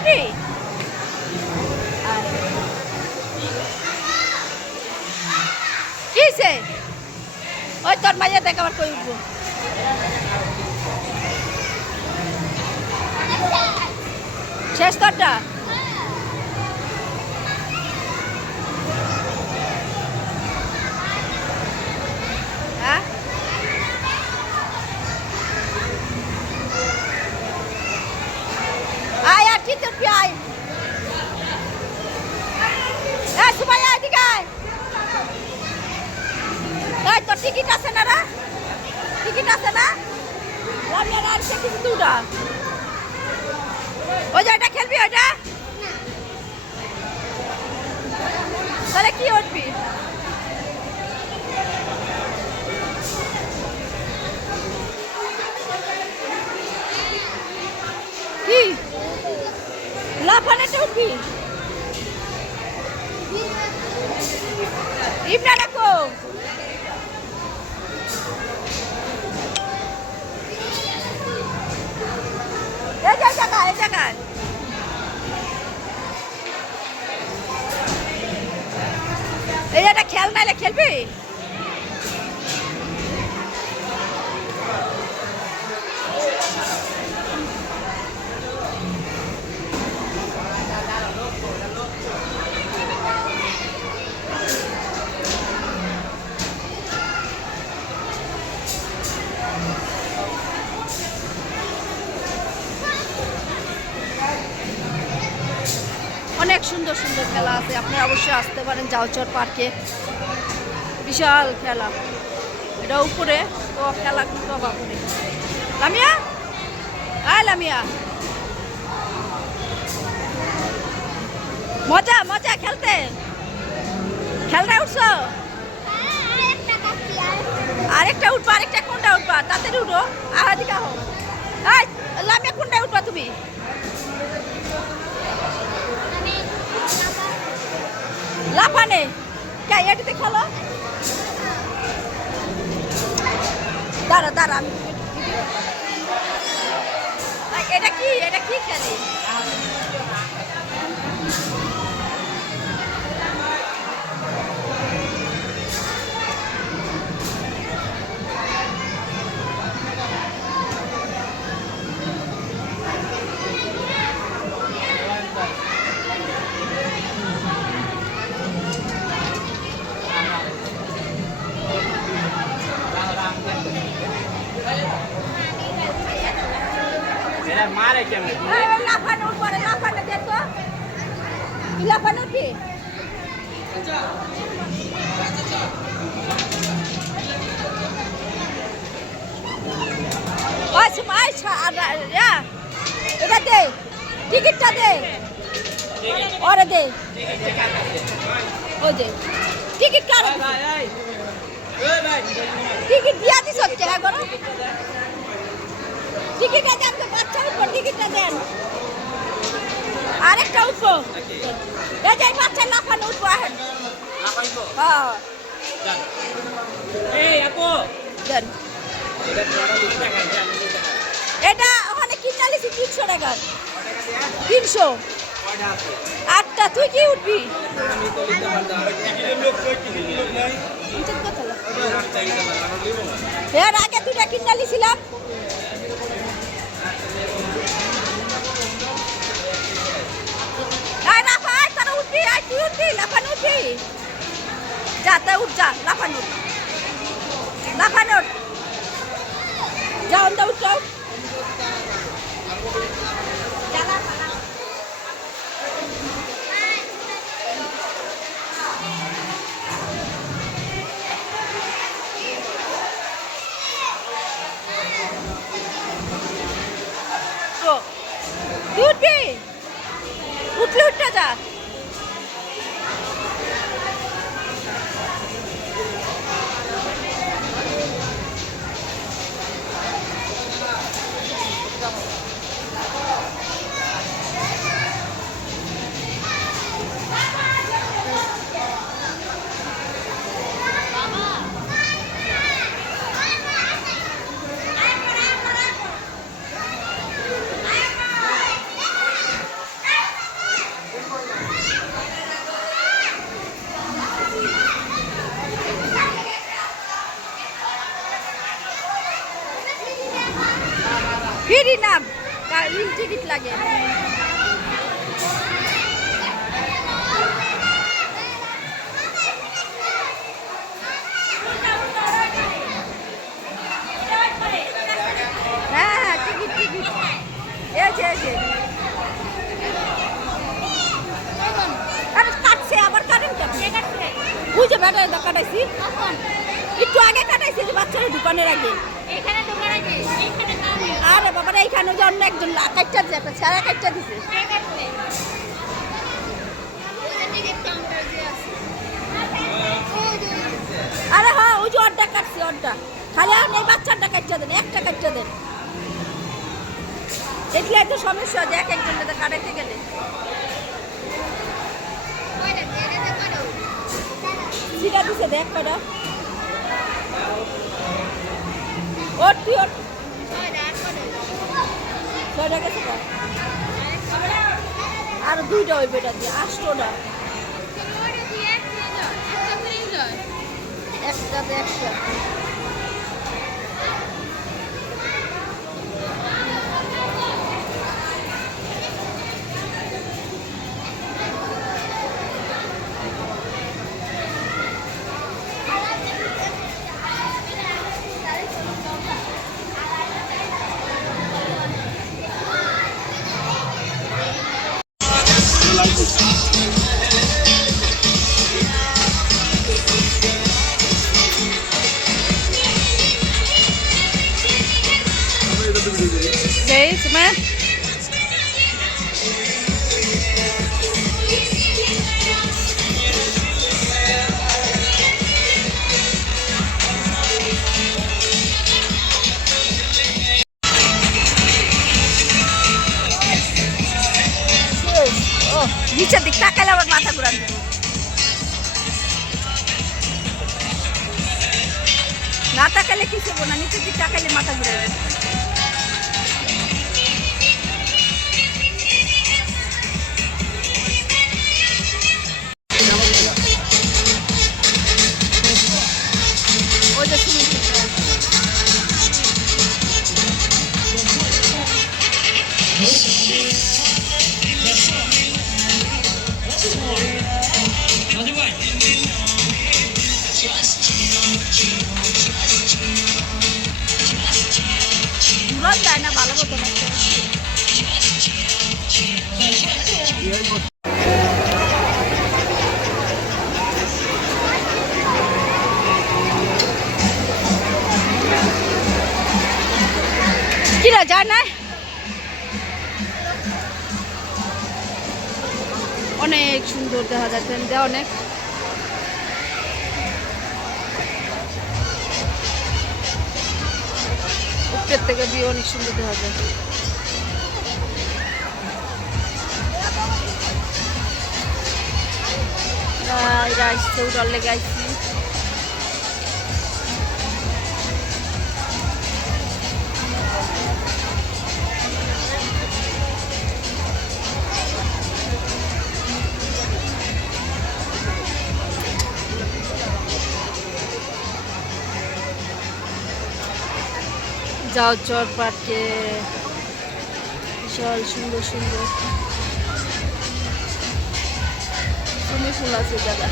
উঠবি? কিসে ওই তোর মাইয়া দেখ আবার কই উঠবো? শেষ তোরটা? হ্যাঁ আয় আর কি তুই আয়। এই সুমাইয়া এদিকে আয়। এই তোর টিকিট আছে না রে? টিকিট আছে না? লামিয়া আর সে কিছু তুইটা ওই যে এটা খেলবি ওইটা? তাহলে কি উঠবি? কি লাফানেটা উঠবি? ইবনা রাখো এই জায়গায় এই জায়গায় এই এটা খেল নাইলে খেলবি? অনেক সুন্দর সুন্দর খেলা আছে, আপনি অবশ্যই আসতে পারেন জাওচর পার্কে। বিশাল খেলা, এটা উপরে তো খেলা কিন্তু বাপুরে। লামিয়া আয় লামিয়া, মজা মজা খেলতে। খেলনা উঠছো? আরেকটা উঠবা, আরেকটা কোনটা উঠবা? তাড়াতাড়ি উঠো, আদিকে আহো। এই লামিয়া কোনটা উঠবা তুমি? লাফানে কে এটাতে খেলো? দাঁড়া দাঁড়া আমি এটা কি খেলে? मारे क्या मैं लाफानो ऊपर लाफानो देखो लाफानो की ওই সময় ইয়া এটা দে, টিকিটটা দে, ওরে দে, ও দে টিকিট কার? টিকিট দিয়া দিস হচ্ছে এখন? টিকিটটা দেন তো, বাচ্চা উপর টিকিটটা দেন। আরেকটা উঠবো, এই যে বাচ্চা লাফানো উঠবো। এখন হ্যাঁ দেন। এটা ওখানে কিনা লিছি 300 টাকা। 300 আটটা। তুই কি উঠবি? এর আগে দুটা কিনা লিছিলাম। তুই উঠবি? লাফানো উঠবি? যা তা উঠ, যা লাফানো লাফানো যাও না, উঠ তুই উঠবি? উঠলে উঠতে যা। টিকিট লাগে? হ্যাঁ হ্যাঁ টিকিট টিকিট এই যে আরে কাটছে আবার কারেন্ট কাটছে ওই যে ব্যাটারি কাটাইছি একটু আগে কাটাইছি যে বাচ্চারা দোকানের আগে এখানে ঢোকার আগে এইখানে কাউনি আরে বাবারা এইখানে যে অন্য একজন কাটটা দিছে একটা ছেঁড়া কাটটা দিছে কে কাটছে ওই যে টিকিট কাউন্টার যে আছে ওই যে আরে হ্যাঁ ওই যে অর্ডার কাটছি অর্ডার খালি আর এই বাচ্চাটা কাটটা দেন একটা কাটটা দেন দেখলে এত সমস্যা যে এক একজনকে কাটাইতে গেলে কয়টা এটাতে কয়টা সিটা দিছে দেখ কয়টা ওর তুই ওর ছয়টা আর কয়টা ছয়টা গেছে কয় আর দুইটা ওই বেটা দিয়ে আষ্টটা ওইটা দিয়ে একটা যায় একটা ফ্রি যায় একটাতে একটা ¿Veis, man? নিচের দিক তাকাইলে আবার মাথা ঘুরান না তাকাইলে কি করবো না নিচের দিক তাকাইলে মাথা ঘুরাবে ওই যে শুনুন দুরান যায় না ভালো মতো কিরা যায় না অনেক সুন্দর দেখা যাচ্ছে অনেক উপরের থেকে ভিউ অনেক সুন্দর দেখা যায় এরা আসছে উড়ার লেগে আসছি যাওচর পার্কে বিশাল সুন্দর সুন্দর সুইমিং পুল আছে দাদা